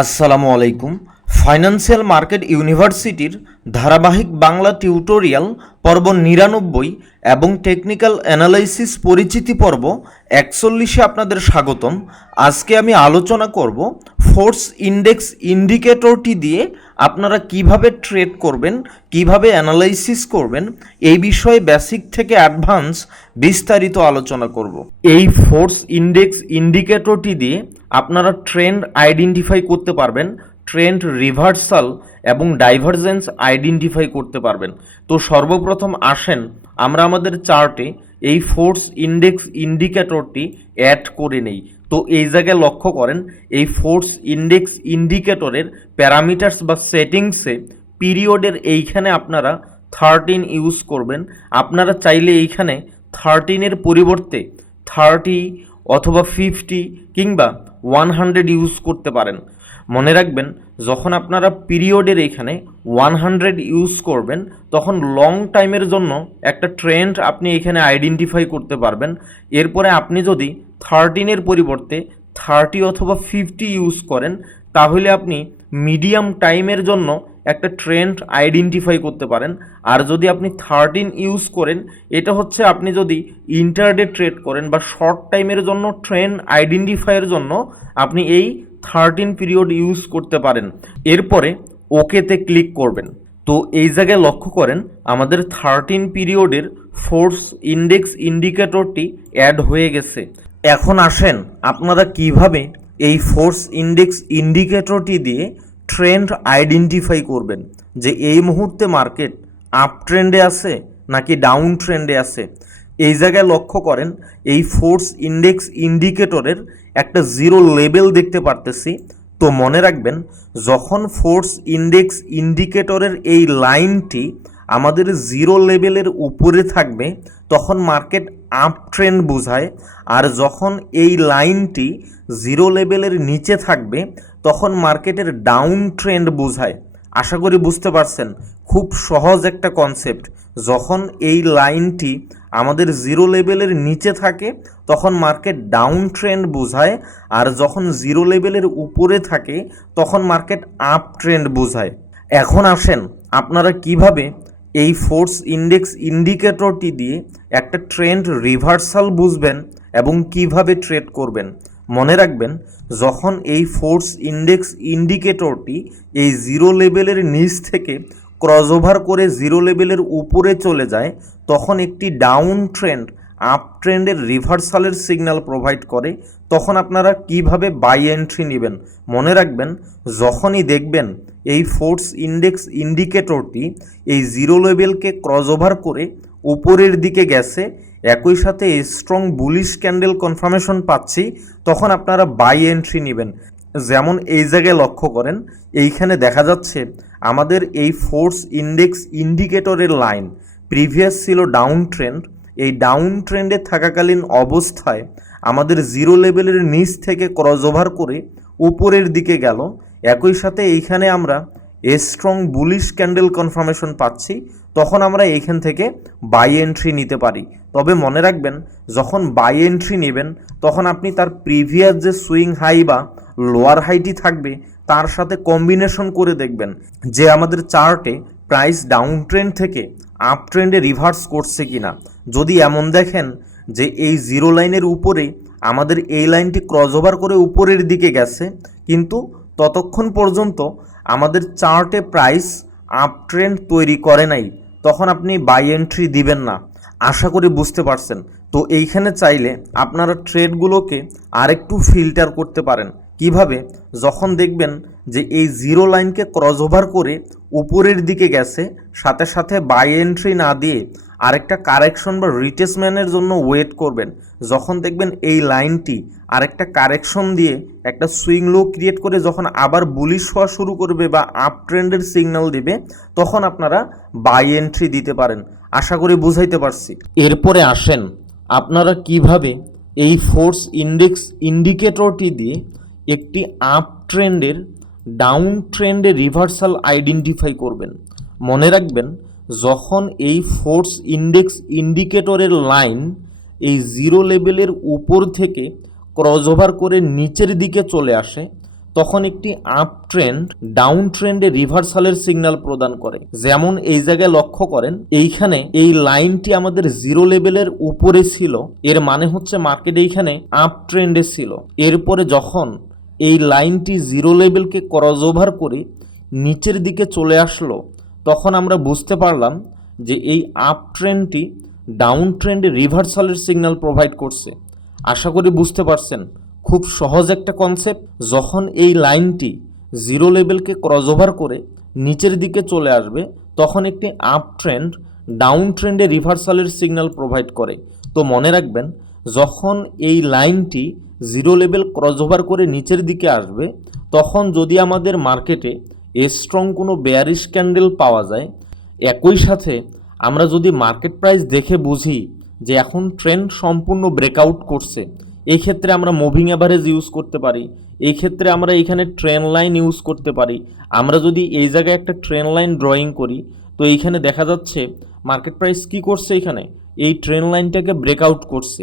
আসসালামু আলাইকুম। Financial market ইউনিভার্সিটির ধারাবাহিক বাংলা টিউটোরিয়াল পর্ব ৯৯ এবং টেকনিক্যাল অ্যানালাইসিস পরিচিতি পর্ব ৪১-এ আপনাদের স্বাগতম। আজকে আমি আলোচনা করব ফোর্স ইন্ডেক্স ইন্ডিকেটরটি দিয়ে আপনারা কিভাবে ট্রেড করবেন, কিভাবে অ্যানালাইসিস করবেন, এই বিষয়ে বেসিক থেকে অ্যাডভান্স বিস্তারিত আলোচনা করব। এই ফোর্স ইন্ডেক্স ইন্ডিকেটরটি দিয়ে আপনারা ট্রেন্ড আইডেন্টিফাই করতে পারবেন, ট্রেন্ড রিভার্সাল এবং ডাইভারজেন্স আইডেন্টিফাই করতে পারবেন। তো সর্বপ্রথম আসেন আমরা আমাদের চার্টে এই ফোর্স ইন্ডেক্স ইন্ডিকেটরটি অ্যাড করে নেই। তো এই জায়গায় লক্ষ্য করেন, এই ফোর্স ইন্ডেক্স ইন্ডিকেটরের প্যারামিটার্স বা সেটিংসে পিরিয়ডের এইখানে আপনারা 13 ইউজ করবেন। আপনারা চাইলে এইখানে 13-এর পরিবর্তে 30 অথবা 50 কিংবা 100 ইউজ করতে পারেন। মনে রাখবেন, যখন আপনারা পিরিয়ডের এখানে 100 ইউজ করবেন তখন লং টাইমের জন্য একটা ট্রেন্ড আপনি এখানে আইডেন্টিফাই করতে পারবেন। এরপরে আপনি যদি 13-এর পরিবর্তে 30 অথবা 50 ইউজ করেন তাহলে আপনি মিডিয়াম টাইমের জন্য একটা ট্রেন্ড আইডেন্টিফাই করতে পারেন। আর যদি আপনি 13 ইউজ করেন, এটা হচ্ছে আপনি যদি ইন্টারডে ট্রেড করেন বা শর্ট টাইমের জন্য ট্রেন্ড আইডেন্টিফাইয়ের জন্য আপনি এই 13 পিরিয়ড ইউজ করতে পারেন। এরপরে ওকেতে ক্লিক করবেন। তো এই জায়গায় লক্ষ্য করেন আমাদের 13 পিরিয়ডের ফোর্স ইন্ডেক্স ইন্ডিকেটরটি অ্যাড হয়ে গেছে। এখন আসেন আপনারা কিভাবে এই ফোর্স ইন্ডেক্স ইন্ডিকেটরটি দিয়ে ট্রেন্ড আইডেন্টিফাই করবেন যে এই মুহূর্তে মার্কেট আপ ট্রেন্ডে আছে নাকি ডাউন ট্রেন্ডে আছে। এই জায়গায় লক্ষ্য করেন এই ফোর্স ইন্ডেক্স ইন্ডিকেটরের একটা জিরো লেভেল দেখতে পারতেছি। তো মনে রাখবেন, যখন ফোর্স ইন্ডেক্স ইন্ডিকেটরের এই লাইনটি আমাদের জিরো লেভেলের উপরে থাকবে তখন মার্কেট আপ ট্রেন্ড বোঝায়, আর যখন এই লাইনটি জিরো লেভেলের নিচে থাকবে তখন মার্কেটের ডাউন ট্রেন্ড বোঝায়। আশা করি বুঝতে পারছেন, খুব সহজ একটা কনসেপ্ট। যখন এই লাইনটি আমাদের জিরো লেভেলের নিচে থাকে তখন মার্কেট ডাউন ট্রেন্ড বোঝায়, আর যখন জিরো লেভেলের উপরে থাকে তখন মার্কেট আপ ট্রেন্ড বোঝায়। এখন আসেন আপনারা কিভাবে এই ফোর্স ইন্ডেক্স ইন্ডিকেটরটি দিয়ে একটা ট্রেন্ড রিভার্সাল বুঝবেন এবং কিভাবে ট্রেড করবেন। মনে রাখবেন, যখন এই ফোর্স ইন্ডেক্স ইন্ডিকেটরটি এই জিরো লেভেলের নিচ থেকে ক্রস ওভার করে জিরো লেভেলের উপরে চলে যায় তখন একটি ডাউন ট্রেন্ড আপ ট্রেন্ডের রিভার্সালের সিগন্যাল প্রোভাইড করে। তখন আপনারা কিভাবে বাই এন্ট্রি নেবেন। মনে রাখবেন, যখনই দেখবেন এই ফোর্স ইন্ডেক্স ইন্ডিকেটরটি এই জিরো লেভেলকে ক্রস ওভার করে উপরের দিকে গেছে, একই সাথে স্ট্রং বুলিশ ক্যান্ডেল কনফার্মেশন পাচ্ছি, তখন আপনারা বাই এন্ট্রি নেবেন। যেমন এই জায়গায় লক্ষ্য করেন, এইখানে দেখা যাচ্ছে আমাদের এই ফোর্স ইন্ডেক্স ইন্ডিকেটরের লাইন প্রিভিয়াস ছিল ডাউন ট্রেন্ড। এই ডাউন ট্রেন্ডে থাকাকালীন অবস্থায় আমাদের জিরো লেভেলের নিচ থেকে ক্রস ওভার করে উপরের দিকে গেল, একই সাথে এইখানে আমরা স্ট্রং বুলিশ ক্যান্ডেল কনফার্মেশন পাচ্ছি, তখন আমরা এইখান থেকে বাই এন্ট্রি নিতে পারি। তবে মনে রাখবেন, যখন বাই এন্ট্রি নেবেন তখন আপনি তার প্রিভিয়াস যে সুইং হাই বা লোয়ার হাইটি থাকবে তার সাথে কম্বিনেশন করে দেখবেন যে আমাদের চার্টে প্রাইস ডাউন ট্রেন্ড থেকে আপ ট্রেন্ডে রিভার্স করছে কিনা। যদি এমন দেখেন যে এই জিরো লাইনের উপরে আমাদের এই লাইনটি ক্রস ওভার করে উপরের দিকে গেছে কিন্তু ততক্ষণ পর্যন্ত আমাদের চার্টে প্রাইস আপ ট্রেন্ড তৈরি করে নাই, তখন আপনি বাই এন্ট্রি দিবেন না। আশা করি বুঝতে পারছেন। তো এইখানে চাইলে আপনারা ট্রেডগুলোকে আরেকটু ফিল্টার করতে পারেন। কিভাবে? যখন দেখবেন যে এই জিরো লাইনকে ক্রস ওভার করে উপরের দিকে গেছে, সাথে সাথে বাই এন্ট্রি না দিয়ে আরেকটা কারেকশন বা রিটেসমেন্টের জন্য ওয়েট করবেন। যখন দেখবেন এই লাইনটি আরেকটা কারেকশন দিয়ে একটা সুইং লো ক্রিয়েট করে যখন আবার বুলিশ হওয়া শুরু করবে বা আপ ট্রেন্ডের সিগন্যাল দিবে, তখন আপনারা বাই এন্ট্রি দিতে পারেন। আশা করি বুঝাইতে পারছি। এরপরে আসেন আপনারা কিভাবে এই ফোর্স ইন্ডেক্স ইন্ডিকেটরটি দিয়ে একটি আপ ট্রেন্ডের ডাউন ট্রেন্ডে রিভার্সাল আইডেন্টিফাই করবেন। মনে রাখবেন, যখন এই ফোর্স ইন্ডেক্স ইন্ডিকেটরের লাইন এই জিরো লেভেলের উপর থেকে ক্রস ওভার করে নিচের দিকে চলে আসে তখন একটি আপ ট্রেন্ড ডাউন ট্রেন্ডে রিভার্সালের সিগন্যাল প্রদান করে। যেমন এই জায়গায় লক্ষ্য করেন, এইখানে এই লাইনটি আমাদের জিরো লেভেলের উপরে ছিল, এর মানে হচ্ছে মার্কেট এইখানে আপ ট্রেন্ডে ছিল। এরপরে যখন এই লাইনটি জিরো লেভেলকে ক্রস ওভার করে নিচের দিকে চলে আসলো, তখন আমরা বুঝতে পারলাম যে এই আপ ট্রেন্ডটি ডাউন ট্রেন্ডে রিভার্সালের সিগন্যাল প্রোভাইড করছে। আশা করি বুঝতে পারছেন, খুব সহজ একটা কনসেপ্ট। যখন এই লাইনটি জিরো লেভেলকে ক্রস ওভার করে নিচের দিকে চলে আসবে, তখন একটি আপ ট্রেন্ড ডাউন ট্রেন্ডে রিভার্সালের সিগন্যাল প্রোভাইড করে। তো মনে রাখবেন, যখন এই লাইনটি জিরো লেভেল ক্রস ওভার করে নিচের দিকে আসবে, তখন যদি আমাদের মার্কেটে স্ট্রং কোনো বেয়ারিশ ক্যান্ডেল পাওয়া যায়, একই সাথে আমরা যদি মার্কেট প্রাইস দেখে বুঝি যে এখন ট্রেন্ড সম্পূর্ণ ব্রেকআউট করছে, এই ক্ষেত্রে আমরা মুভিং অ্যাভারেজ ইউজ করতে পারি। এই ক্ষেত্রে আমরা এখানে ট্রেন লাইন ইউজ করতে পারি। আমরা যদি এই জায়গায় একটা ট্রেন লাইন ড্রয়িং করি, তো এইখানে দেখা যাচ্ছে মার্কেট প্রাইস কি করছে, এখানে এই ট্রেন লাইনটাকে ব্রেকআউট করছে।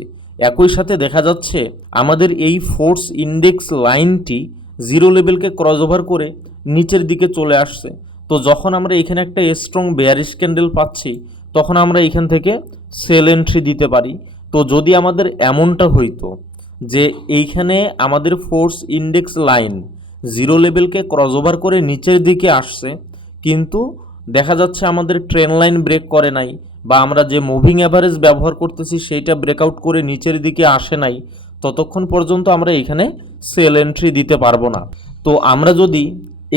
একই সাথে দেখা যাচ্ছে আমাদের এই ফোর্স ইন্ডেক্স লাইনটি জিরো লেভেলকে ক্রস ওভার করে নিচের দিকে চলে আসছে। তো যখন আমরা এখানে একটা স্ট্রং বেয়ারিশ ক্যান্ডেল পাচ্ছি, তখন আমরা এখান থেকে সেল এন্ট্রি দিতে পারি। তো যদি আমাদের এমনটা হইতো যে এইখানে আমাদের ফোর্স ইন্ডেক্স লাইন জিরো লেভেলকে ক্রস ওভার করে নিচের দিকে আসছে, কিন্তু দেখা যাচ্ছে আমাদের ট্রেন লাইন ব্রেক করে নাই, বা আমরা যে মুভিং অ্যাভারেজ ব্যবহার করতেছি সেইটা ব্রেকআউট করে নিচের দিকে আসে নাই, ততক্ষণ পর্যন্ত আমরা এখানে সেল এন্ট্রি দিতে পারবো না। তো আমরা যদি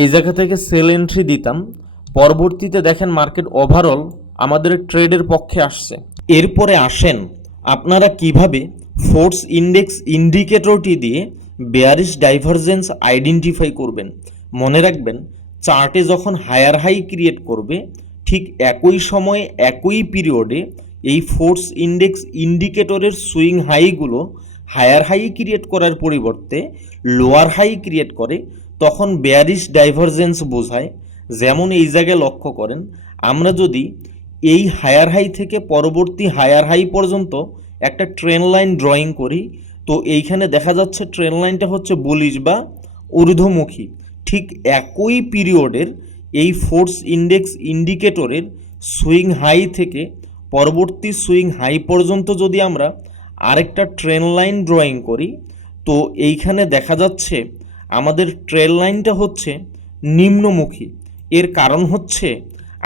এই জায়গা থেকে সেল এন্ট্রি দিতাম, পরবর্তীতে দেখেন মার্কেট ওভারঅল আমাদের ট্রেডের পক্ষে আসছে। এরপরে আসেন আপনারা কিভাবে ফোর্স ইন্ডেক্স ইন্ডিকেটরটি দিয়ে বেয়ারিশ ডাইভারজেন্স আইডেন্টিফাই করবেন। মনে রাখবেন, চার্টে যখন হায়ার হাই ক্রিয়েট করবে, ঠিক একই সময়ে একই পিরিয়ডে এই ফোর্স ইন্ডেক্স ইন্ডিকেটরের সুইং হাইগুলো হায়ার হাই ক্রিয়েট করার পরিবর্তে লোয়ার হাই ক্রিয়েট করে, তখন বেয়ারিশ ডাইভারজেন্স বোঝায়। যেমন এই জায়গায় লক্ষ্য করেন, আমরা যদি এই হায়ার হাই থেকে পরবর্তী হায়ার হাই পর্যন্ত একটা ট্রেন লাইন ড্রয়িং করি, তো এইখানে দেখা যাচ্ছে ট্রেন লাইনটা হচ্ছে বুলিশ বা ঊর্ধ্বমুখী। ঠিক একই পিরিয়ডের এই ফোর্স ইন্ডেক্স ইন্ডিকেটরের সুইং হাই থেকে পরবর্তী সুইং হাই পর্যন্ত যদি আমরা আরেকটা ট্রেন লাইন ড্রয়িং করি, তো এইখানে দেখা যাচ্ছে আমাদের ট্রেন লাইনটা হচ্ছে নিম্নমুখী। এর কারণ হচ্ছে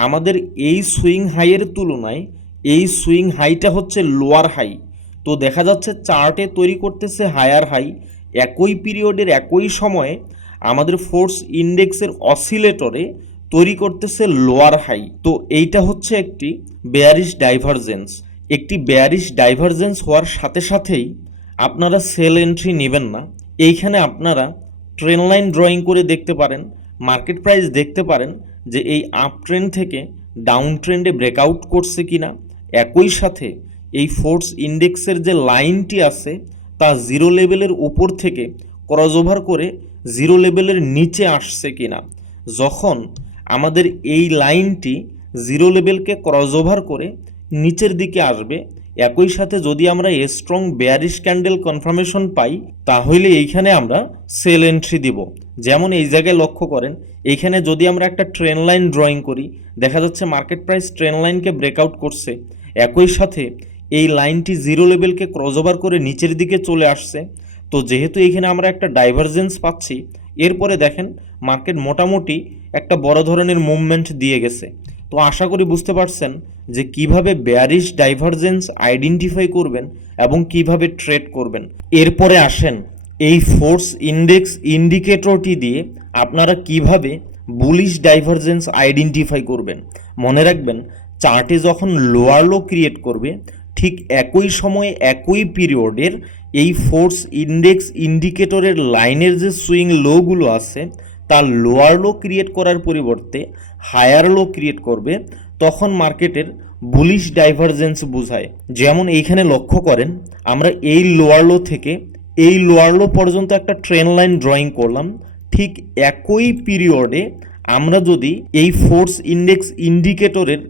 আমাদের এই সুইং হাইয়ের তুলনায় এই সুইং হাইটা হচ্ছে লোয়ার হাই। তো দেখা যাচ্ছে চার্টে তৈরি করতেছে হায়ার হাই, একই পিরিয়ডের একই সময়ে আমাদের ফোর্স ইন্ডেক্সের অসিলেটরে তৈরি করতেছে লোয়ার হাই। তো এইটা হচ্ছে একটি বেয়ারিশ ডাইভারজেন্স। একটি বেয়ারিশ ডাইভারজেন্স হওয়ার সাথে সাথেই আপনারা সেল এন্ট্রি নেবেন না। এইখানে আপনারা ট্রেন লাইন ড্রয়িং করে দেখতে পারেন, মার্কেট প্রাইস দেখতে পারেন যে এই আপ ট্রেন্ড থেকে ডাউন ট্রেন্ডে ব্রেকআউট করছে কিনা। একই সাথে এই ফোর্স ইন্ডেক্সের যে লাইনটি আছে তা জিরো লেভেলের উপর থেকে ক্রস ওভার করে জিরো লেভেলের নিচে আসছে কিনা। যখন আমাদের এই লাইনটি জিরো লেভেলকে ক্রস ওভার করে নিচের দিকে আসবে, একই সাথে যদি আমরা স্ট্রং বেয়ারিশ ক্যান্ডেল কনফার্মেশন পাই, তাহলে এইখানে আমরা সেল এন্ট্রি দিব। যেমন এই জায়গায় লক্ষ্য করেন, এইখানে যদি আমরা একটা ট্রেন লাইন ড্রয়িং করি, দেখা যাচ্ছে মার্কেট প্রাইস ট্রেন লাইনকে ব্রেকআউট করছে, একই সাথে এই লাইনটি জিরো লেভেলকে ক্রস ওভার করে নিচের দিকে চলে আসছে। তো যেহেতু এইখানে আমরা একটা ডাইভারজেন্স পাচ্ছি, এরপরে দেখেন মার্কেট মোটামুটি একটা বড় ধরনের মুভমেন্ট দিয়ে গেছে। তো আশা করি বুঝতে পারছেন যে কিভাবে বেয়ারিশ ডাইভারজেন্স আইডেন্টিফাই করবেন এবং কিভাবে ট্রেড করবেন। এরপরে আসেন এই ফোর্স ইন্ডেক্স ইন্ডিকেটরটি দিয়ে আপনারা কিভাবে বুলিশ ডাইভারজেন্স আইডেন্টিফাই করবেন। মনে রাখবেন, চার্টে যখন লোয়ার লো ক্রিয়েট করবে, ঠিক একই সময়ে একই পিরিয়ডের এই ফোর্স ইন্ডেক্স ইন্ডিকেটরের লাইনের যে সুইং লোগুলো আছে, তার লোয়ার লো ক্রিয়েট করার পরিবর্তে হায়ার লো ক্রিয়েট করবে, তখন মার্কেটের বুলিশ ডাইভারজেন্স বোঝায়। যেমন এইখানে লক্ষ্য করেন, আমরা এই লোয়ার লো থেকে এই লোয়ার লো পর্যন্ত একটা ট্রেন লাইন ড্রয়িং করলাম। ঠিক একই পিরিয়ডে আমরা যদি এই ফোর্স ইন্ডেক্স ইন্ডিকেটরের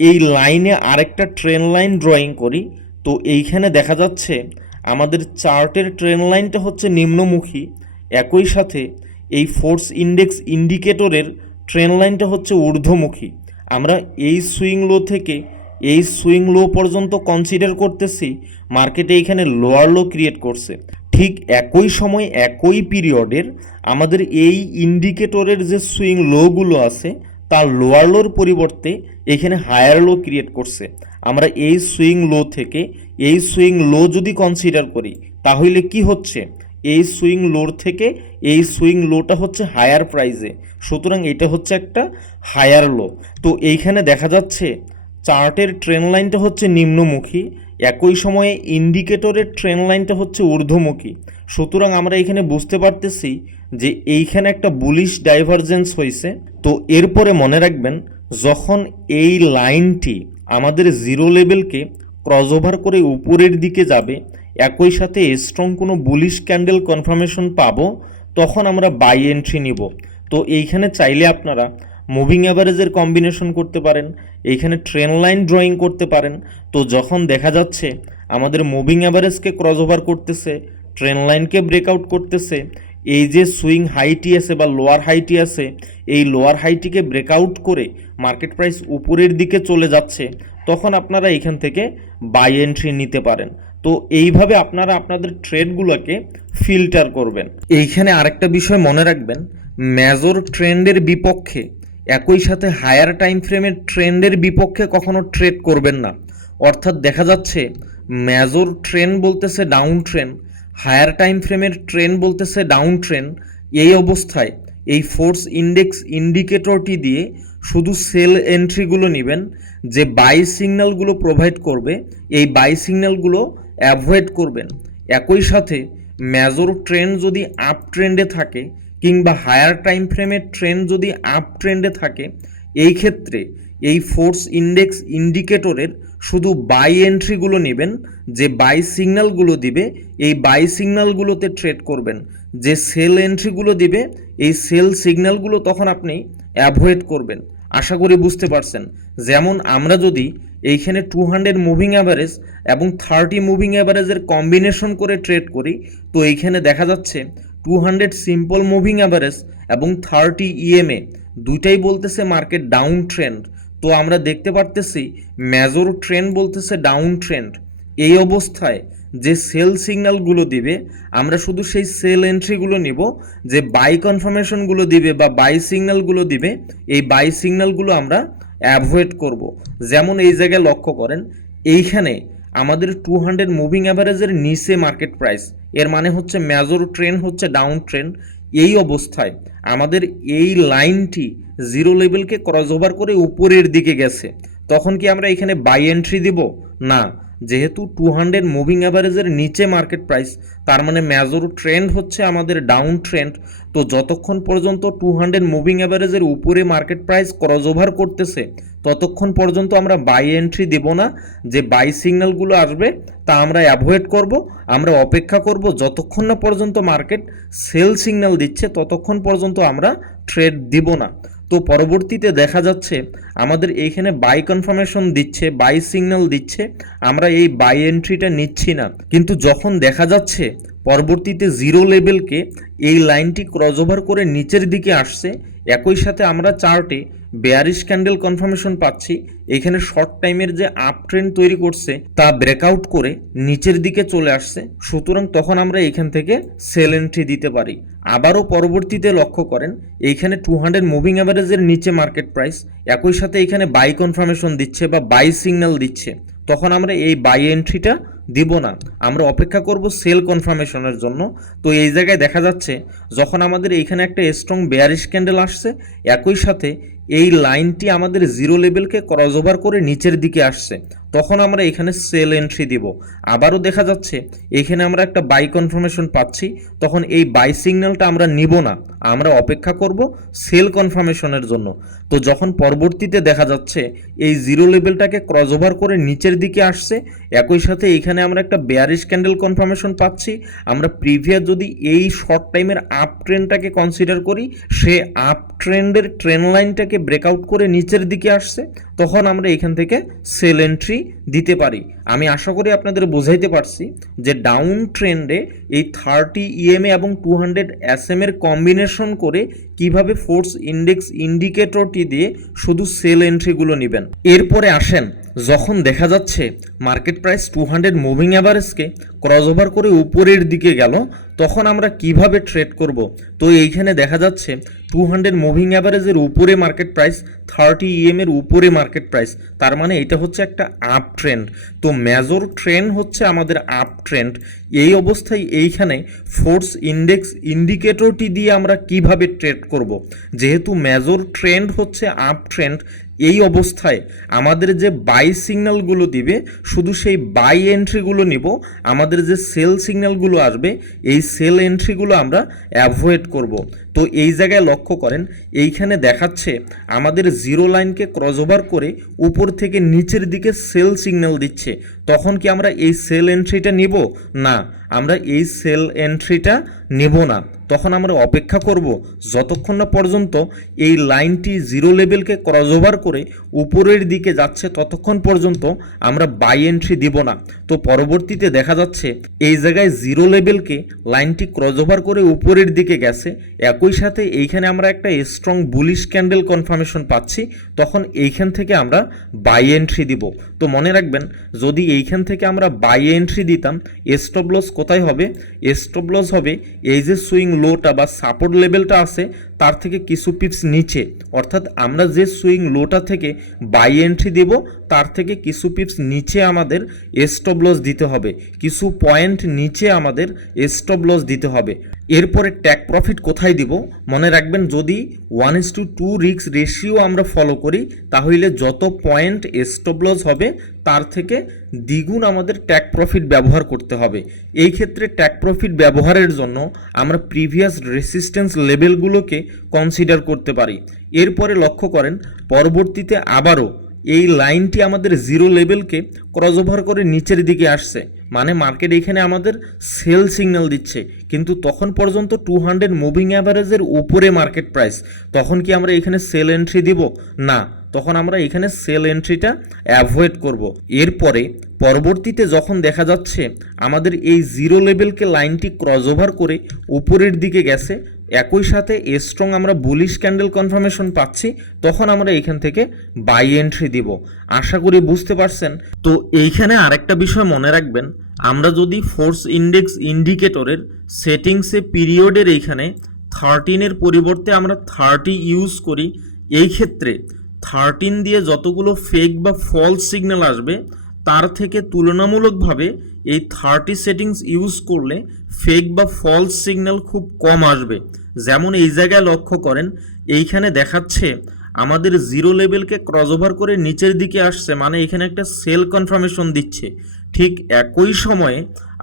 এই লাইনে আরেকটা ট্রেন লাইন ড্রয়িং করি, তো এইখানে দেখা যাচ্ছে আমাদের চার্টের ট্রেন লাইনটা হচ্ছে নিম্নমুখী। একই সাথে এই ফোর্স ইন্ডেক্স ইন্ডিকেটরের ট্রেন্ড লাইনটা হচ্ছে ঊর্ধ্বমুখী। আমরা এই সুইং লো থেকে এই সুইং লো পর্যন্ত কনসিডার করতেছি, মার্কেটে এখানে লোয়ার লো ক্রিয়েট করছে। ঠিক একই সময় একই পিরিয়ডের আমাদের এই ইন্ডিকেটরের যে সুইং লোগুলো আছে তার লোয়ার লোর পরিবর্তে এখানে হায়ার লো ক্রিয়েট করছে। আমরা এই সুইং লো থেকে এই সুইং লো যদি কনসিডার করি তাহলে কি হচ্ছে, এই সুইং লোর থেকে এই সুইং লোটা হচ্ছে হায়ার প্রাইসে, সুতরাং এটা হচ্ছে একটা হায়ার লো। তো এইখানে দেখা যাচ্ছে চার্টের ট্রেন্ড লাইনটা হচ্ছে নিম্নমুখী, একই সময়ে ইন্ডিকেটরের ট্রেন্ড লাইনটা হচ্ছে ঊর্ধ্বমুখী। সুতরাং আমরা এখানে বুঝতে পারতেছি যে এইখানে একটা বুলিশ ডাইভারজেন্স হয়েছে। তো এরপরে মনে রাখবেন, যখন এই লাইনটি আমাদের জিরো লেভেলকে ক্রস ওভার করে উপরের দিকে যাবে, একই সাথে স্ট্রং কোনো বুলিশ ক্যান্ডেল কনফার্মেশন পাবো, তখন আমরা বাই এন্ট্রি নিব। তো এইখানে চাইলে আপনারা মুভিং অ্যাভারেজের কম্বিনেশন করতে পারেন, এইখানে ট্রেন্ড লাইন ড্রয়িং করতে পারেন। তো যখন দেখা যাচ্ছে আমাদের মুভিং অ্যাভারেজকে ক্রস ওভার করতেছে, ট্রেন্ড লাইনকে ব্রেকআউট করতেছে, এই যে সুইং হাইটি আছে বা লোয়ার হাইটি আছে, এই লোয়ার হাইটিকে ব্রেকআউট করে মার্কেট প্রাইস উপরের দিকে চলে যাচ্ছে, তখন আপনারা এখান থেকে বাই এন্ট্রি নিতে পারেন। তো এইভাবে আপনারা আপনাদের ট্রেডগুলোকে ফিল্টার করবেন। এইখানে আরেকটা বিষয় মনে রাখবেন, মেজর ট্রেন্ডের বিপক্ষে একই সাথে হায়ার টাইম ফ্রেমের ট্রেন্ডের বিপক্ষে কখনো ট্রেড করবেন না। অর্থাৎ দেখা যাচ্ছে মেজর ট্রেন্ড বলতেছে ডাউন ট্রেন্ড, হায়ার টাইম ফ্রেমের ট্রেন্ড বলতেছে ডাউন ট্রেন্ড। এই অবস্থায় এই ফোর্স ইন্ডেক্স ইন্ডিকেটরটি দিয়ে শুধু সেল এন্ট্রিগুলো নেবেন, যে বাই সিগন্যালগুলো প্রোভাইড করবে এই বাই সিগন্যালগুলো অ্যাভয়েড করবেন। একই সাথে মেজর ট্রেন্ড যদি আপ ট্রেন্ডে থাকে কিংবা হায়ার টাইম ফ্রেমের ট্রেন্ড যদি আপ ট্রেন্ডে থাকে, এই ক্ষেত্রে এই ফোর্স ইন্ডেক্স ইন্ডিকেটরের শুধু বাই এন্ট্রিগুলো নেবেন, যে বাই সিগন্যালগুলো দিবে এই বাই সিগন্যালগুলোতে ট্রেড করবেন। যে সেল এন্ট্রিগুলো দিবে এই সেল সিগন্যালগুলো তখন আপনি অ্যাভয়েড করবেন। আশা করি বুঝতে পারছেন। যেমন আমরা যদি এইখানে 200 মুভিং অ্যাভারেজ এবং 30 মুভিং অ্যাভারেজের কম্বিনেশন করে ট্রেড করি, তো এইখানে দেখা যাচ্ছে 200 সিম্পল মুভিং অ্যাভারেজ এবং 30 ইএমএ দুইটাই বলতেছে মার্কেট ডাউন ট্রেন্ড। তো আমরা দেখতে পারতেছি মেজর ট্রেন্ড বলতেছে ডাউন ট্রেন্ড। এই অবস্থায় যে সেল সিগন্যালগুলো দিবে আমরা শুধু সেই সেল এন্ট্রিগুলো নিব, যে বাই কনফার্মেশনগুলো দিবে বা বাই সিগন্যালগুলো দিবে এই বাই সিগন্যালগুলো আমরা অ্যাভয়েড করব। যেমন এই জায়গায় লক্ষ্য করেন, এইখানে আমাদের 200 মুভিং অ্যাভারেজের নিচে মার্কেট প্রাইস, এর মানে হচ্ছে মেজর ট্রেন্ড হচ্ছে ডাউন ট্রেন্ড। এই অবস্থায় আমাদের এই লাইনটি জিরো লেভেলকে ক্রস ওভার করে উপরের দিকে গেছে, তখন কি আমরা এখানে বাই এন্ট্রি দিব? না, যেহেতু 200 মুভিং অ্যাভারেজের নিচে মার্কেট প্রাইস, তার মানে মেজর ট্রেন্ড হচ্ছে আমাদের ডাউন ট্রেন্ড। তো যতক্ষণ পর্যন্ত 200 মুভিং অ্যাভারেজের উপরে মার্কেট প্রাইস ক্রস ওভার করতেছে ততক্ষণ পর্যন্ত আমরা বাই এন্ট্রি দেব না। যে বাই সিগন্যালগুলো আসবে তা আমরা অ্যাভয়েড করব, আমরা অপেক্ষা করব যতক্ষণ না পর্যন্ত মার্কেট সেল সিগন্যাল দিচ্ছে ততক্ষণ পর্যন্ত আমরা ট্রেড দিব না। তো পরবর্তীতে দেখা যাচ্ছে আমাদের এইখানে বাই কনফার্মেশন দিচ্ছে, বাই সিগন্যাল দিচ্ছে, আমরা এই বাই এন্ট্রিটা নিচ্ছি না। কিন্তু যখন দেখা যাচ্ছে পরবর্তীতে জিরো লেভেলকে এই লাইনটি ক্রস ওভার করে নিচের দিকে আসছে, একই সাথে আমরা চার্টে বেয়ারিশ ক্যান্ডেল কনফার্মেশন পাচ্ছি, এখানে শর্ট টাইমের যে আপ ট্রেন্ড তৈরি করছে তা ব্রেকআউট করে নিচের দিকে চলে আসছে, সুতরাং তখন আমরা এখান থেকে সেল এন্ট্রি দিতে পারি। আবারও পরবর্তীতে লক্ষ্য করেন, এইখানে 200 মুভিং অ্যাভারেজের নিচে মার্কেট প্রাইস, একই সাথে এখানে বাই কনফার্মেশন দিচ্ছে বা বাই সিগন্যাল দিচ্ছে, তখন আমরা এই বাই এন্ট্রিটা দিব না, আমরা অপেক্ষা করব সেল কনফার্মেশনের জন্য। তো এই জায়গায় দেখা যাচ্ছে যখন আমাদের এইখানে একটা স্ট্রং বেয়ারিশ ক্যান্ডেল আসছে, একই সাথে এই লাইনটি আমাদের জিরো লেভেলকে ক্রস ওভার করে নিচের দিকে আসছে, তখন আমরা এখানে সেল এন্ট্রি দিব। আবারও দেখা যাচ্ছে এখানে আমরা একটা বাই কনফার্মেশন পাচ্ছি, তখন এই বাই সিগন্যালটা আমরা নিব না, আমরা অপেক্ষা করব সেল কনফার্মেশনের জন্য। তো যখন পরবর্তীতে দেখা যাচ্ছে এই জিরো লেভেলটাকে ক্রস ওভার করে নিচের দিকে আসছে, একই সাথে এখানে আমরা একটা বেয়ারিশ ক্যান্ডেল কনফার্মেশন পাচ্ছি, আমরা প্রিভিয়াস যদি এই শর্ট টাইমের আপ ট্রেন্ডটাকে কনসিডার করি, সে আপ ট্রেন্ডের ট্রেন্ড লাইনটাকে ব্রেকআউট করে নিচের দিকে আসছে, তখন আমরা এখান থেকে সেল এন্ট্রি দিতে পারি। আমি আশা করি আপনাদের বোঝাইতে পারছি যে ডাউন ট্রেন্ডে এই 30 EMA এবং 200 SMA এর কম্বিনেশন করে কিভাবে ফোর্স ইন্ডেক্স ইন্ডিকেটরটি দিয়ে শুধু সেল এন্ট্রিগুলো নেবেন। এরপরে আসেন, যখন দেখা যাচ্ছে মার্কেট প্রাইস 200 মুভিং অ্যাভারেজকে ক্রস ওভার করে উপরের দিকে গেল, তখন আমরা কিভাবে ট্রেড করব। তো এইখানে দেখা যাচ্ছে 200 মুভিং অ্যাভারেজের উপরে মার্কেট প্রাইস, 30 EMA এর উপরে মার্কেট প্রাইস, তার মানে এটা হচ্ছে একটা আপ ট্রেন্ড। তো মেজর ট্রেন্ড হচ্ছে আমাদের আপ ট্রেন্ড। এই অবস্থায় এইখানে ফোর্স ইন্ডেক্স ইন্ডিকেটরটি দিয়ে আমরা কিভাবে ট্রেড করব। যেহেতু মেজর ট্রেন্ড হচ্ছে আপ ট্রেন্ড, এই অবস্থায় আমাদের যে বাই সিগন্যালগুলো দিবে শুধু সেই বাই এন্ট্রিগুলো নিব, আমাদের যে সেল সিগন্যালগুলো আসবে এই সেল এন্ট্রিগুলো আমরা অ্যাভয়েড করব। তো এই জায়গায় লক্ষ্য করেন, এইখানে দেখাচ্ছে আমাদের জিরো লাইনকে ক্রস ওভার করে উপর থেকে নিচের দিকে সেল সিগন্যাল দিচ্ছে। তখন কি আমরা এই সেল এন্ট্রিটা নিব? না, আমরা এই সেল এন্ট্রিটা নেব না। তখন আমরা অপেক্ষা করব যতক্ষণ না পর্যন্ত এই লাইনটি জিরো লেভেলকে ক্রস ওভার করে উপরের দিকে যাচ্ছে, ততক্ষণ পর্যন্ত আমরা বাই এন্ট্রি দিব না। তো পরবর্তীতে দেখা যাচ্ছে এই জায়গায় জিরো লেভেলকে লাইনটি ক্রস ওভার করে উপরের দিকে গেছে, একই সাথে এইখানে আমরা একটা স্ট্রং বুলিশ ক্যান্ডেল কনফার্মেশন পাচ্ছি, তখন এইখান থেকে আমরা বাই এন্ট্রি দিব। তো মনে রাখবেন, যদি এইখান থেকে আমরা বাই এন্ট্রি দিতাম, স্টপ লস কোথায় হবে? স্টপ লস হবে এই যে সুইং লোটা বা সাপোর্ট লেভেলটা আছে তার থেকে কিছু পিপস নিচে, অর্থাৎ আমরা যে সুইং লোটা থেকে বাই এন্ট্রি দেব তার থেকে কিছু পিপস নিচে আমাদের স্টপ লস দিতে হবে, কিছু পয়েন্ট নিচে আমাদের স্টপ লস দিতে হবে। এরপরে ট্যাক প্রফিট কোথায় দিব? মনে রাখবেন, যদি 1:2 রিস্ক রেশিও আমরা ফলো করি তাহলে যত পয়েন্ট স্টপ লস হবে তার থেকে দ্বিগুণ আমাদের ট্যাক প্রফিট ব্যবহার করতে হবে। এই ক্ষেত্রে ট্যাক প্রফিট ব্যবহারের জন্য আমরা প্রিভিয়াস রেসিস্ট্যান্স লেভেলগুলোকে কনসিডার করতে পারি। এরপরে লক্ষ্য করেন, পরবর্তীতে আবারও এই লাইনটি আমাদের জিরো লেভেলকে ক্রস ওভার করে নিচের দিকে আসছে, মানে মার্কেট এখানে আমাদের সেল সিগন্যাল দিচ্ছে, কিন্তু তখন পর্যন্ত 200 মুভিং অ্যাভারেজের উপরে মার্কেট প্রাইস। তখন কি আমরা এখানে সেল এন্ট্রি দিব? না, তখন আমরা এখানে সেল এন্ট্রিটা অ্যাভয়েড করব। এরপরে পরবর্তীতে যখন দেখা যাচ্ছে আমাদের এই জিরো লেভেলকে লাইনটি ক্রস ওভার করে উপরের দিকে গেছে, একই সাথে স্ট্রং আমরা বুলিশ ক্যান্ডেল কনফার্মেশন পাচ্ছি, তখন আমরা এখান থেকে বাই এন্ট্রি দিব। আশা করি বুঝতে পারছেন। তো এইখানে আরেকটা বিষয় মনে রাখবেন, আমরা যদি ফোর্স ইন্ডেক্স ইন্ডিকেটরের সেটিংসে পিরিয়ডের এইখানে 13-এর পরিবর্তে আমরা 30 ইউজ করি, এই ক্ষেত্রে 13 দিয়ে যতগুলো ফেক বা ফলস সিগন্যাল আসবে তার থেকে তুলনামূলকভাবে এই 30 সেটিংস ইউজ করলে ফেক বা ফলস সিগন্যাল খুব কম আসবে। যেমন এই জায়গায় লক্ষ্য করেন, এইখানে দেখাচ্ছে আমাদের জিরো লেভেলকে ক্রস ওভার করে নিচের দিকে আসছে, মানে এখানে একটা সেল কনফার্মেশন দিচ্ছে। ঠিক একই সময়ে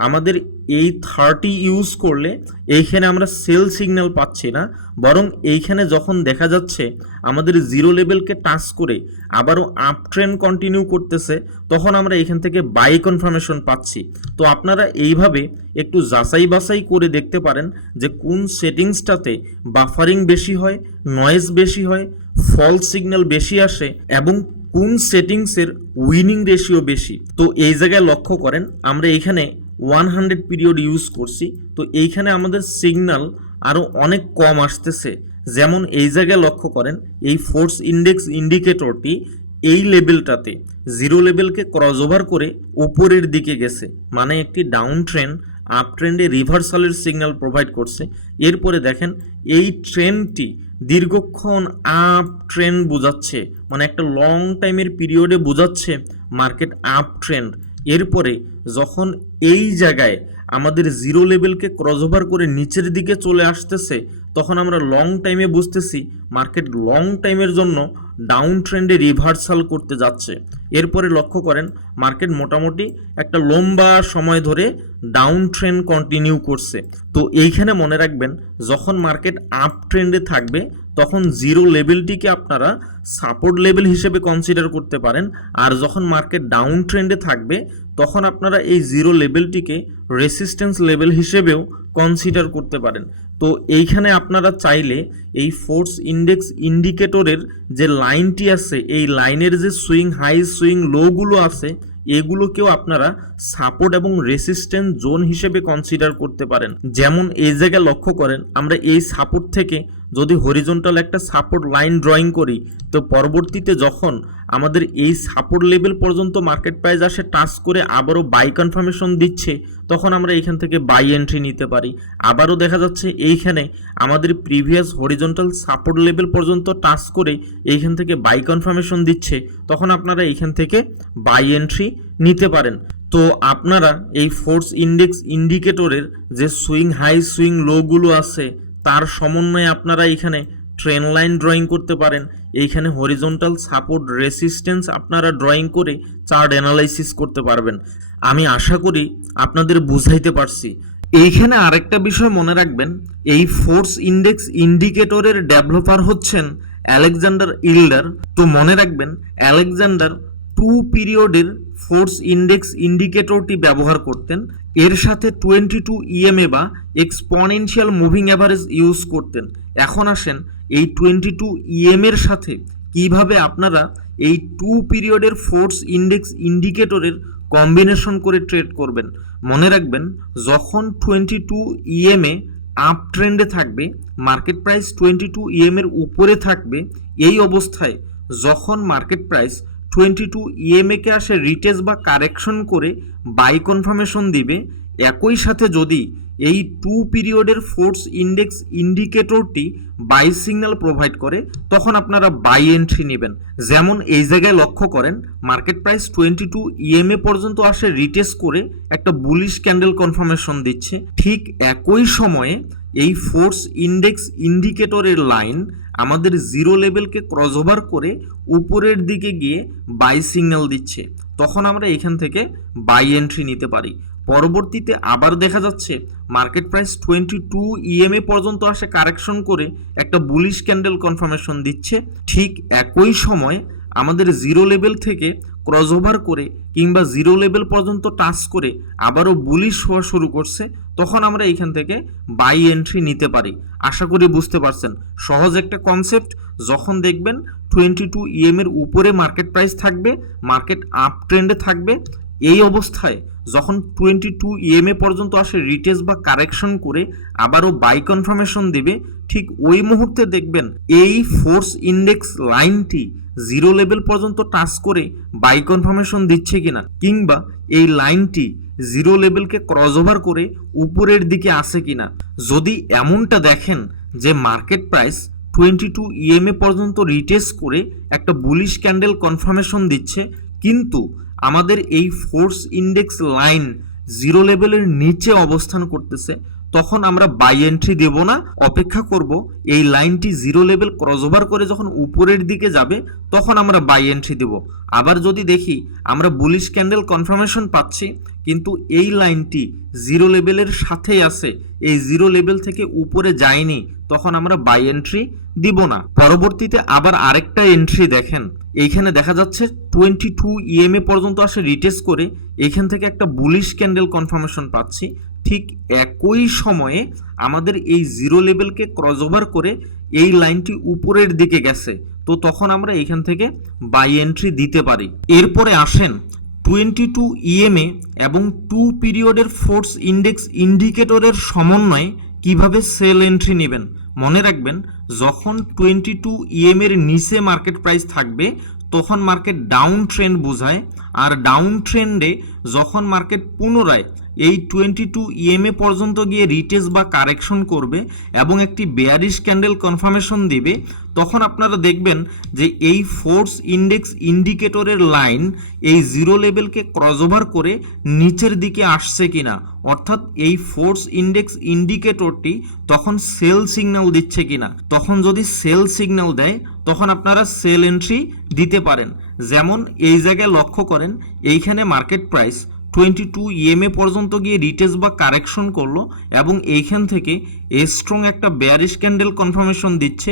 আমাদের এই 30 ইউজ করলে এইখানে আমরা সেল সিগন্যাল পাচ্ছি না, বরং এইখানে যখন দেখা যাচ্ছে আমাদের জিরো লেভেলকে টাচ করে আবারও আপ ট্রেন্ড কন্টিনিউ করতেছে, তখন আমরা এখান থেকে বাই কনফার্মেশন পাচ্ছি। তো আপনারা এইভাবে একটু যাচাই বাছাই করে দেখতে পারেন যে কোন সেটিংসটাতে বাফারিং বেশি হয়, নয়েজ বেশি হয়, ফলস সিগন্যাল বেশি আসে এবং কোন সেটিংসের উইনিং রেশিও বেশি। তো এই জায়গায় লক্ষ্য করেন, আমরা এখানে 100 পিরিয়ড ইউজ করছি, তো এইখানে আমাদের সিগন্যাল আরও অনেক কম আসতেছে। যেমন এই জায়গায় লক্ষ্য করেন, এই ফোর্স ইন্ডেক্স ইন্ডিকেটরটি এই লেভেলটাতে জিরো লেভেলকে ক্রস ওভার করে উপরের দিকে গেছে, মানে একটি ডাউন ট্রেন্ড আপ ট্রেন্ডে রিভার্সালের সিগন্যাল প্রোভাইড করছে। এরপরে দেখেন এই ট্রেন্ডটি দীর্ঘক্ষণ আপ ট্রেন্ড বোঝাচ্ছে, মানে একটা লং টাইমের পিরিয়ডে বোঝাচ্ছে মার্কেট আপ ট্রেন্ড। এরপরে যখন এই জায়গায় আমাদের জিরো লেভেলকে ক্রস ওভার করে নিচের দিকে চলে আসতেছে, তখন আমরা লং টাইমে বুঝতেছি মার্কেট লং টাইমের জন্য ডাউন ট্রেন্ডে রিভার্সাল করতে যাচ্ছে। এরপরে লক্ষ্য করেন, মার্কেট মোটামুটি একটা লম্বা সময় ধরে ডাউন ট্রেন্ড কন্টিনিউ করছে। তো এইখানে মনে রাখবেন, যখন মার্কেট আপ ট্রেন্ডে থাকবে তখন জিরো লেভেলটিকে আপনারা সাপোর্ট লেভেল হিসেবে কনসিডার করতে পারেন, আর যখন মার্কেট ডাউন ট্রেন্ডে থাকবে তখন আপনারা এই জিরো লেভেলটিকে রেসিস্ট্যান্স লেভেল হিসেবেও কনসিডার করতে পারেন। তো এইখানে আপনারা চাইলে এই ফোর্স ইন্ডেক্স ইন্ডিকেটরের যে লাইনটি আছে এই লাইনের যে সুইং হাই সুইং লোগুলো আছে এগুলোকেও আপনারা সাপোর্ট এবং রেসিস্ট্যান্স জোন হিসেবে কনসিডার করতে পারেন। যেমন এই জায়গায় লক্ষ্য করেন, আমরা এই সাপোর্ট থেকে যদি হরিজন্টাল একটা সাপোর্ট লাইন ড্রয়িং করি, তো পরবর্তীতে যখন আমাদের এই সাপোর্ট লেভেল পর্যন্ত মার্কেট প্রাইস আসে টাচ করে আবারও বাই কনফার্মেশন দিচ্ছে, তখন আমরা এইখান থেকে বাই এন্ট্রি নিতে পারি। আবারও দেখা যাচ্ছে এইখানে আমাদের প্রিভিয়াস হরিজন্টাল সাপোর্ট লেভেল পর্যন্ত টাচ করে এইখান থেকে বাই কনফার্মেশন দিচ্ছে, তখন আপনারা এইখান থেকে বাই এন্ট্রি নিতে পারেন। তো আপনারা এই ফোর্স ইন্ডেক্স ইন্ডিকেটরের যে সুইং হাই সুইং লোগুলো আছে তার সমন্বয়ে আপনারা এখানে ট্রেন লাইন ড্রয়িং করতে পারেন। এইখানে হরিজন্টাল সাপোর্ট রেসিস্ট্যান্স আপনারা ড্রয়িং করে চার্ট অ্যানালাইসিস করতে পারবেন। আমি আশা করি আপনাদের বুঝাইতে পারছি। এইখানে আরেকটা বিষয় মনে রাখবেন, এই ফোর্স ইন্ডেক্স ইন্ডিকেটরের ডেভেলপার হচ্ছেন আলেকজান্ডার ইল্ডার। তো মনে রাখবেন, আলেকজান্ডার 2 পিরিয়ডের ফোর্স ইন্ডেক্স ইন্ডিকেটরটি ব্যবহার করতেন, এর সাথে 22 ইএমএ বা এক্সপোনেনশিয়াল মুভিং অ্যাভারেজ ইউজ করতেন। এখন আসেন এই 22 ইএমএর সাথে কিভাবে আপনারা এই 2 পিরিয়ডের ফোর্স ইন্ডেক্স ইন্ডিকেটরের কম্বিনেশন করে ট্রেড করবেন। মনে রাখবেন, যখন 22 ইএমএ আপ ট্রেন্ডে থাকবে, মার্কেট প্রাইস 22 ইএমএর উপরে থাকবে, এই অবস্থায় যখন মার্কেট প্রাইস 22 ইএমএ কে আসে রিটেস্ট বা কারেকশন করে বাই কনফার্মেশন দিবে, একই সাথে যদি এই 2 পিরিয়ডের ফোর্স ইন্ডেক্স ইন্ডিকেটরটি বাই সিগন্যাল প্রোভাইড করে, তখন আপনারা বাই এন্ট্রি নেবেন। যেমন এই জায়গায় লক্ষ্য করেন, মার্কেট প্রাইস 22 ইএমএ পর্যন্ত আসে রিটেস্ট করে একটা বুলিশ ক্যান্ডেল কনফার্মেশন দিচ্ছে, ঠিক একই সময়ে এই ফোর্স ইন্ডেক্স ইন্ডিকেটরের লাইন আমাদের জিরো লেভেলকে ক্রস ওভার করে উপরের দিকে গিয়ে বাই সিগন্যাল দিচ্ছে, তখন আমরা এখান থেকে বাই এন্ট্রি নিতে পারি। পরবর্তীতে আবার দেখা যাচ্ছে মার্কেট প্রাইস 22 ইএমএ পর্যন্ত আসে কারেকশন করে একটা বুলিশ ক্যান্ডেল কনফার্মেশন দিচ্ছে, ঠিক একই সময় আমাদের জিরো লেভেল থেকে ক্রস ওভার করে কিংবা জিরো লেভেল পর্যন্ত টাচ করে আবারও বুলিশ হওয়া শুরু করছে, তখন আমরা এখান থেকে বাই এন্ট্রি নিতে পারি। আশা করি বুঝতে পারছেন, সহজ একটা কনসেপ্ট। যখন দেখবেন 22 ইএম এর উপরে মার্কেট প্রাইস থাকবে, মার্কেট আপ ট্রেন্ডে থাকবে, এই অবস্থায় যখন 22 ইএমএ পর্যন্ত আসে রিটেস্ট বা কারেকশন করে আবারও বাই কনফার্মেশন দেবে, ঠিক ওই মুহূর্তে দেখবেন এই ফোর্স ইন্ডেক্স লাইনটি জিরো লেভেল পর্যন্ত টাচ করে বাই কনফার্মেশন দিচ্ছে কিনা, কিংবা এই লাইনটি জিরো লেভেলকে ক্রস ওভার করে উপরের দিকে আসে কিনা। যদি এমনটা দেখেন যে মার্কেট প্রাইস 22 ইএমএ পর্যন্ত রিটেস্ট করে একটা বুলিশ ক্যান্ডেল কনফার্মেশন দিচ্ছে, কিন্তু আমাদের এই ফোর্স ইন্ডেক্স লাইন জিরো লেভেলের নিচে অবস্থান করতেছে, তখন আমরা বাই এন্ট্রি দেব না, অপেক্ষা করব এই লাইনটি জিরো লেভেল ক্রস ওভার করে যখন উপরের দিকে যাবে তখন আমরা বাই এন্ট্রি দেব। আবার যদি দেখি আমরা বুলিশ ক্যান্ডেল কনফার্মেশন পাচ্ছি কিন্তু এই লাইনটি জিরো লেভেলের সাথেই আছে, এই জিরো লেভেল থেকে উপরে যায়নি, তখন আমরা বাই এন্ট্রি দিব না। পরবর্তীতে আবার আরেকটা এন্ট্রি দেখেন, এইখানে দেখা যাচ্ছে 22 ইএমএ পর্যন্ত আসে রিটেস্ট করে এইখান থেকে একটা বুলিশ ক্যান্ডেল কনফার্মেশন পাচ্ছি, ঠিক একই সময়ে আমাদের এই জিরো লেভেলকে ক্রস ওভার করে এই লাইনটি উপরের দিকে গেছে, তো তখন আমরা এখান থেকে বাই এন্ট্রি দিতে পারি। এরপরে আসেন 22 ইএমএ এবং 2 পিরিয়ডের ফোর্স ইন্ডেক্স ইন্ডিকেটরের সমন্বয়ে কিভাবে সেল এন্ট্রি নেবেন। মনে রাখবেন, যখন 22 ইএম এর নিচে মার্কেট প্রাইস থাকবে তখন মার্কেট ডাউন ট্রেন্ড বোঝায়, আর ডাউন ট্রেন্ডে যখন মার্কেট পুনরায় এই 22 ইএমএ পর্যন্ত গিয়ে রিটেস্ট বা কারেকশন করবে এবং একটি বেয়ারিশ ক্যান্ডেল কনফার্মেশন দিবে, তখন আপনারা দেখবেন যে এই ফোর্স ইন্ডেক্স ইন্ডিকেটরের লাইন এই জিরো লেভেলকে ক্রস ওভার করে নিচের দিকে আসছে কিনা, অর্থাৎ এই ফোর্স ইন্ডেক্স ইন্ডিকেটরটি তখন সেল সিগন্যাল দিচ্ছে কিনা। তখন যদি সেল সিগন্যাল দেয় তখন আপনারা সেল এন্ট্রি দিতে পারেন। যেমন এই জায়গায় লক্ষ্য করেন, এইখানে মার্কেট প্রাইস 22 EMA পর্যন্ত গিয়ে রিটেস্ট বা কারেকশন করলো এবং এইখান থেকে স্ট্রং একটা বেয়ারিশ ক্যান্ডেল কনফার্মেশন দিচ্ছে।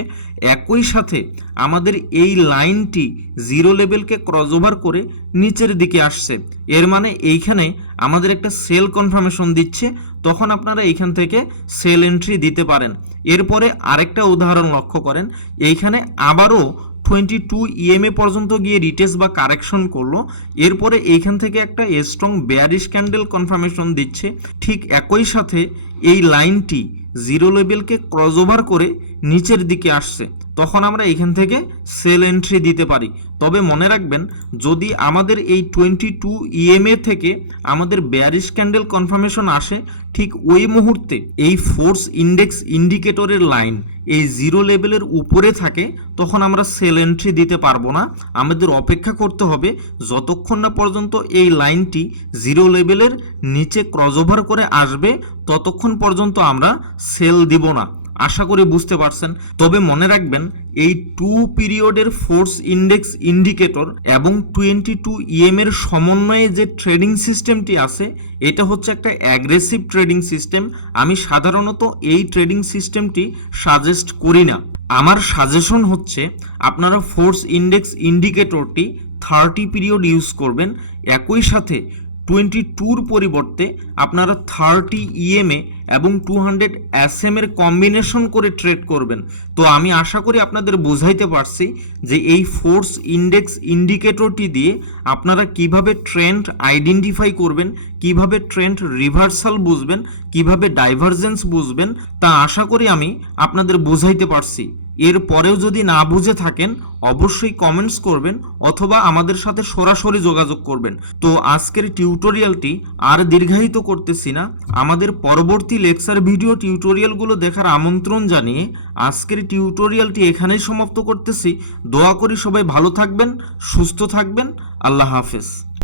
একই সাথে আমাদের এই লাইনটি জিরো লেভেলকে ক্রস ওভার করে নিচের দিকে আসছে, এর মানে এইখানে আমাদের একটা সেল কনফার্মেশন দিচ্ছে। তখন আপনারা এইখান থেকে সেল এন্ট্রি দিতে পারেন। এরপরে আরেকটা উদাহরণ লক্ষ্য করেন, এইখানে আবারও 22 EMA পর্যন্ত গিয়ে রিটেস্ট বা কারেকশন করলো, এরপরে এইখান থেকে একটা স্ট্রং বেয়ারিশ ক্যান্ডেল কনফার্মেশন দিচ্ছে। ঠিক একই সাথে এই লাইনটি জিরো লেভেলকে ক্রস ওভার করে নিচের দিকে আসছে, তখন আমরা এখান থেকে সেল এন্ট্রি দিতে পারি। তবে মনে রাখবেন, যদি আমাদের এই 22 EMA থেকে আমাদের বেয়ারিশ ক্যান্ডেল কনফার্মেশন আসে, ঠিক ওই মুহূর্তে এই ফোর্স ইন্ডেক্স ইন্ডিকেটরের লাইন এই জিরো লেভেলের উপরে থাকে, তখন আমরা সেল এন্ট্রি দিতে পারবো না। আমাদের অপেক্ষা করতে হবে যতক্ষণ না পর্যন্ত এই লাইনটি জিরো লেভেলের নিচে ক্রস ওভার করে আসবে, ততক্ষণ পর্যন্ত আমরা সেল দিব না। আশা করি বুঝতে পারছেন। তবে মনে রাখবেন, এই 2 পিরিয়ডের ফোর্স ইন্ডেক্স ইন্ডিকেটর এবং 22 EMA এর সমন্বয়ে যে ট্রেডিং সিস্টেমটি আছে, এটা হচ্ছে একটা অ্যাগ্রেসিভ ট্রেডিং সিস্টেম। আমি সাধারণত এই ট্রেডিং সিস্টেমটি সাজেস্ট করি না। আমার সাজেশন হচ্ছে আপনারা ফোর্স ইন্ডেক্স ইন্ডিকেটরটি 30 পিরিয়ড ইউজ করবেন। একই সাথে 22-র পরিবর্তে আপনারা 30 EMA এবং 200 SM এর কম্বিনেশন করে ট্রেড করবেন। তো আমি আশা করি আপনাদের বোঝাইতে পারছি যে এই ফোর্স ইন্ডেক্স ইন্ডিকেটরটি দিয়ে আপনারা কিভাবে ট্রেন্ড আইডেন্টিফাই করবেন, কিভাবে ট্রেন্ড রিভার্সাল বুঝবেন, কিভাবে ডাইভারজেন্স বুঝবেন, তা আশা করি আমি আপনাদের বোঝাইতে পারছি। এর পরেও যদি না বুঝে থাকেন অবশ্যই কমেন্টস করবেন অথবা আমাদের সাথে সরাসরি যোগাযোগ করবেন। তো আজকের টিউটোরিয়ালটি আর দীর্ঘায়িত করতেছি না, আমাদের পরবর্তী লেকচার ভিডিও টিউটোরিয়ালগুলো দেখার আমন্ত্রণ জানিয়ে আজকের টিউটোরিয়ালটি এখানেই সমাপ্ত করতেছি। দোয়া করি সবাই ভালো থাকবেন, সুস্থ থাকবেন। আল্লাহ হাফেজ।